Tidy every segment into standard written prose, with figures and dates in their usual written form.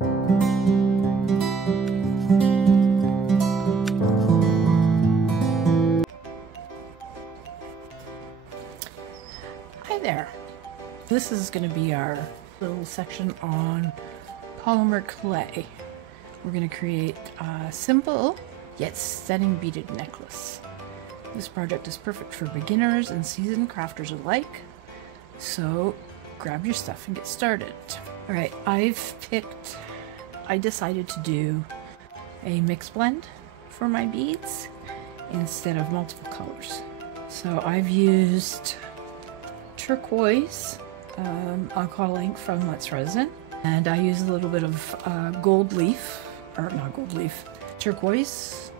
Hi there. This is going to be our little section on polymer clay. We're going to create a simple yet stunning beaded necklace. This project is perfect for beginners and seasoned crafters alike. So grab your stuff and get started. All right, I decided to do a mixed blend for my beads instead of multiple colors. So I've used turquoise alcohol ink from Let's Resin, and I use a little bit of gold leaf, or not gold leaf, turquoise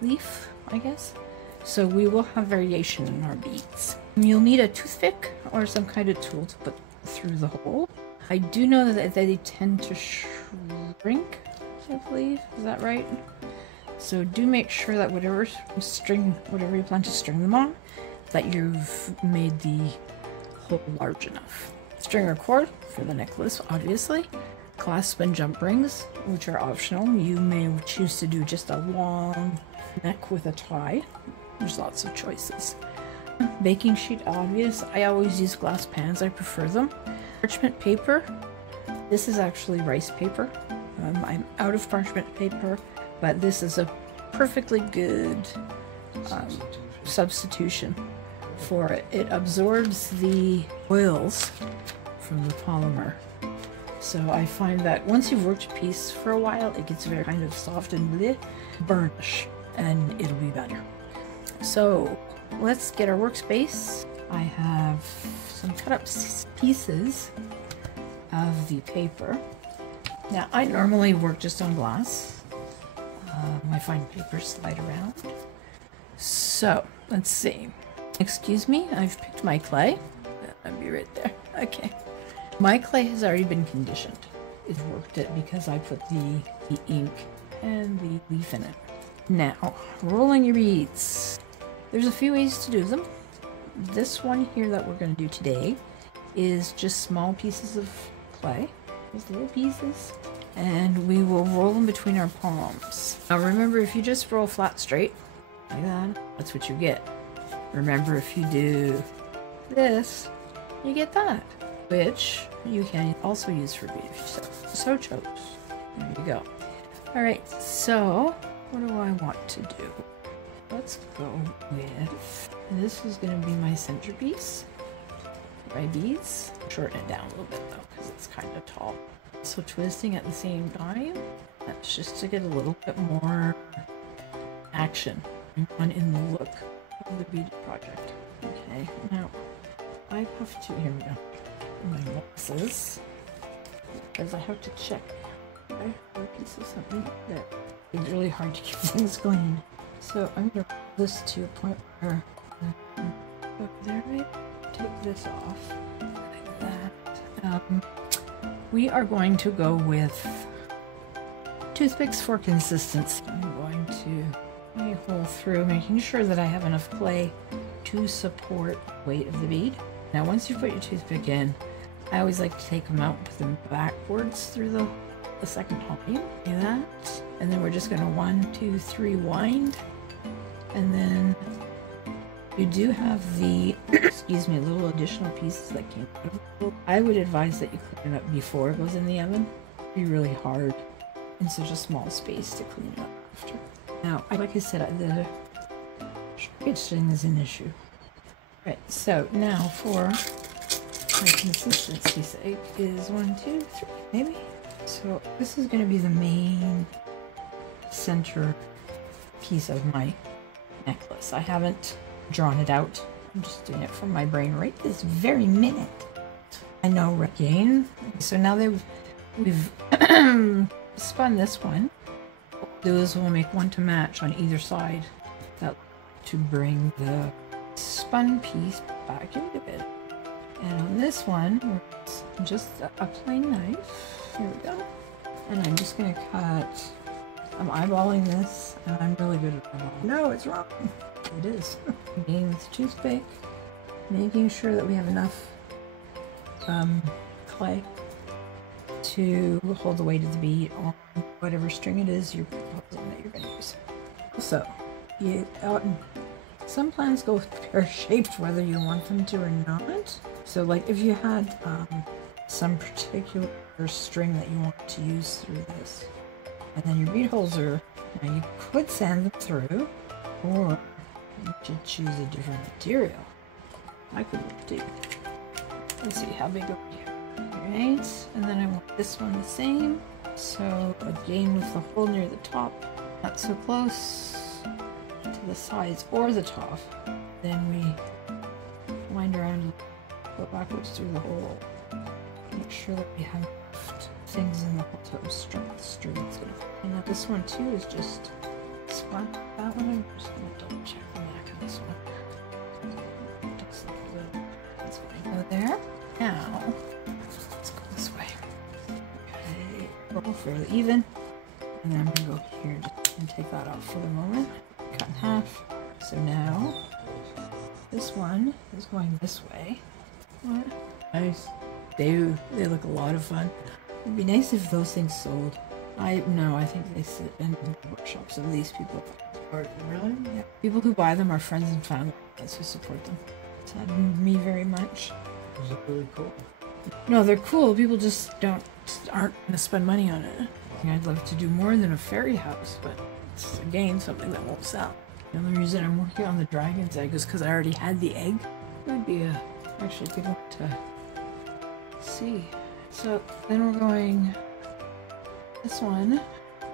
leaf, I guess. So we will have variation in our beads. You'll need a toothpick or some kind of tool to put through the hole. I do know that they tend to shrink, I believe. Is that right? So do make sure that whatever you plan to string them on, that you've made the hole large enough. String or cord for the necklace, obviously. Clasp and jump rings, which are optional. You may choose to do just a long neck with a tie. There's lots of choices. Baking sheet, obvious. I always use glass pans, I prefer them. Parchment paper. This is actually rice paper. I'm out of parchment paper, but this is a perfectly good substitution for it. It absorbs the oils from the polymer. So I find that once you've worked a piece for a while, it gets very kind of soft and bleh, burnish, and it'll be better. So let's get our workspace. I have some cut up pieces of the paper. Now I normally work just on glass. I find paper slide around. So let's see. Excuse me, I've picked my clay. I'll be right there. Okay. My clay has already been conditioned. It worked it because I put the ink and the leaf in it. Now, rolling your beads. There's a few ways to do them. This one here that we're going to do today is just small pieces of clay. These little pieces. And we will roll them between our palms. Now remember, if you just roll flat straight, like that, that's what you get. Remember, if you do this, you get that, which you can also use for bead if you so chose. There you go. All right, so what do I want to do? Let's go with, this is going to be my centerpiece. My beads. Shorten it down a little bit though, because it's kind of tall. So twisting at the same time, that's just to get a little bit more action in the look of the beaded project. Okay, now I have to, here we go, my glasses, because I have to check. I have a piece of something that is really hard to keep things clean. So I'm going to put this to a point where, there, right? Take this off, like that. We are going to go with toothpicks for consistency. I'm going to lay a hole through, making sure that I have enough clay to support the weight of the bead. Now once you put your toothpick in, I always like to take them out and put them backwards through the second hole. See that? And then we're just going to 1, 2, 3 wind. And then you do have the, excuse me, little additional pieces that came out. I would advise that you clean it up before it goes in the oven. It'd be really hard in such a small space to clean it up after. Now, like I said, the shrinkage thing is an issue. Right, so now for my consistency's sake is 1, 2, 3, maybe. So this is going to be the main center piece of my necklace. I haven't drawn it out. I'm just doing it from my brain right this very minute. I know, again. So now we've spun this one. What we'll do is we'll make one to match on either side, that to bring the spun piece back into it. And on this one, just a plain knife. Here we go. And I'm just going to cut. I'm eyeballing this, and I'm really good at eyeballing. No, it's wrong. It is. Getting this toothpick, making sure that we have enough clay to hold the weight of the bead on whatever string it is you're proposing that you're going to use. So, some plants go pear-shaped whether you want them to or not. So like if you had some particular string that you want to use through this, and then your bead holes are, now you could sand them through, or you could choose a different material. I could do. Let's see how big are we here. Alright, and then I want this one the same. So again with the hole near the top, not so close to the sides or the top. Then we wind around and go backwards through the hole. Make sure that we have things in the hole to obstruct the string. And now this one too is just spun. That one I'm just going to double check the back of this one. It does look good. That's fine. Go there. Now, let's go this way. Okay, roll fairly even. And then I'm going to go here and take that out for the moment. Cut in half. So now, this one is going this way. What? Nice. They look a lot of fun. It'd be nice if those things sold. I think they sit in the workshops of these people. Really? Yeah. People who buy them are friends and family. That's who support them. It's not me very much. Is it really cool? No, they're cool. People just aren't going to spend money on it. I'd love to do more than a fairy house, but it's again something that won't sell. The only reason I'm working on the dragon's egg is because I already had the egg. That'd be actually a good one to see. So then we're going this one,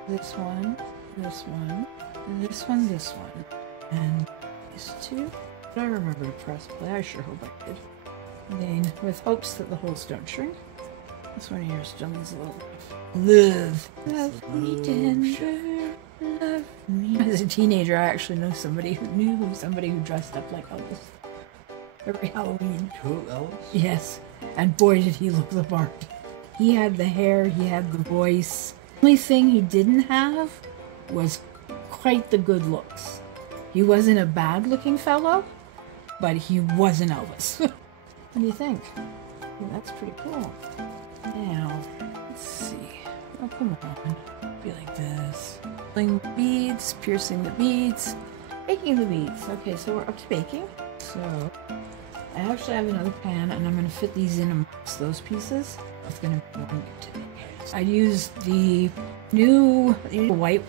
this one, this one, this one, this one, and these two. But I remember to press play. I sure hope I did. And then with hopes that the holes don't shrink. This one here still needs a little love me tender, love me. As a teenager, I actually know somebody who dressed up like Elvis every Halloween. Who, Elvis? Yes, and boy did he look the part. He had the hair, he had the voice. The only thing he didn't have was quite the good looks. He wasn't a bad looking fellow, but he wasn't Elvis. What do you think? Yeah, that's pretty cool. Now, let's see. Oh, come on. Be like this. Pulling the beads, piercing the beads, baking the beads. Okay, so we're up to baking. So, I actually have another pan, and I'm going to fit these in amongst those pieces. It's going to be one to make. I used the new white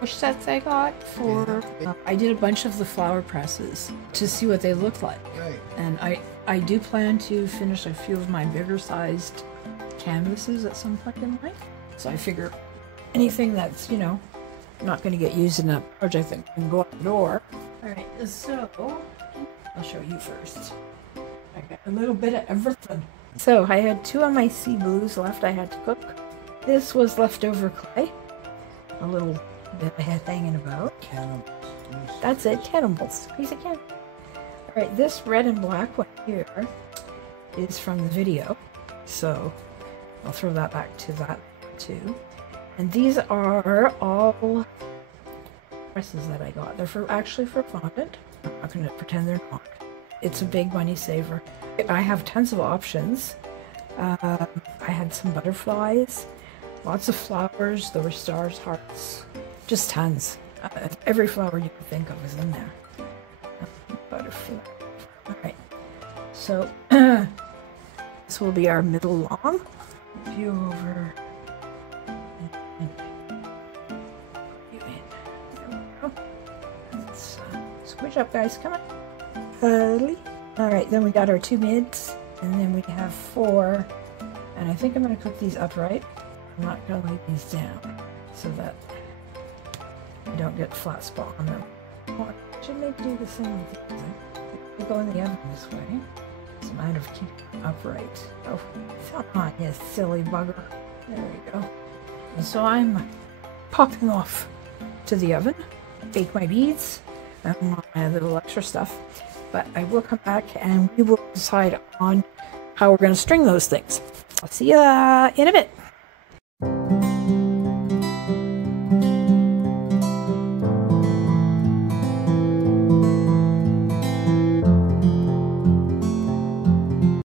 push sets I got for... I did a bunch of the flower presses to see what they looked like. Right. And I do plan to finish a few of my bigger sized canvases at some point in life. So I figure anything that's, not going to get used in a project that can go out the door. Alright, so I'll show you first. I got a little bit of everything. So I had 2 of my sea blues left I had to cook. This was leftover clay. A little bit I had hanging about. Cannibals. That's it, cannibals. Piece of cannibal. Alright, this red and black one here is from the video. So I'll throw that back to that too. And these are all presses that I got. They're actually for fondant. I'm not going to pretend they're not. It's a big money saver. I have tons of options. I had some butterflies, lots of flowers. There were stars, hearts, just tons. Every flower you can think of is in there. Butterfly. Alright, so this will be our middle long. View over. Let's squish up, guys. Come on. Alright, then we got our 2 mids, and then we have 4. And I think I'm going to cook these upright. I'm not going to lay these down so that I don't get flat spot on them. Or should maybe do the same with these. They go in the oven this way. It's a matter of keeping them upright. Oh, come on, you silly bugger. There we go. And so I'm popping off to the oven, bake my beads, and my little extra stuff. But I will come back and we will decide on how we're going to string those things. I'll see you in a bit.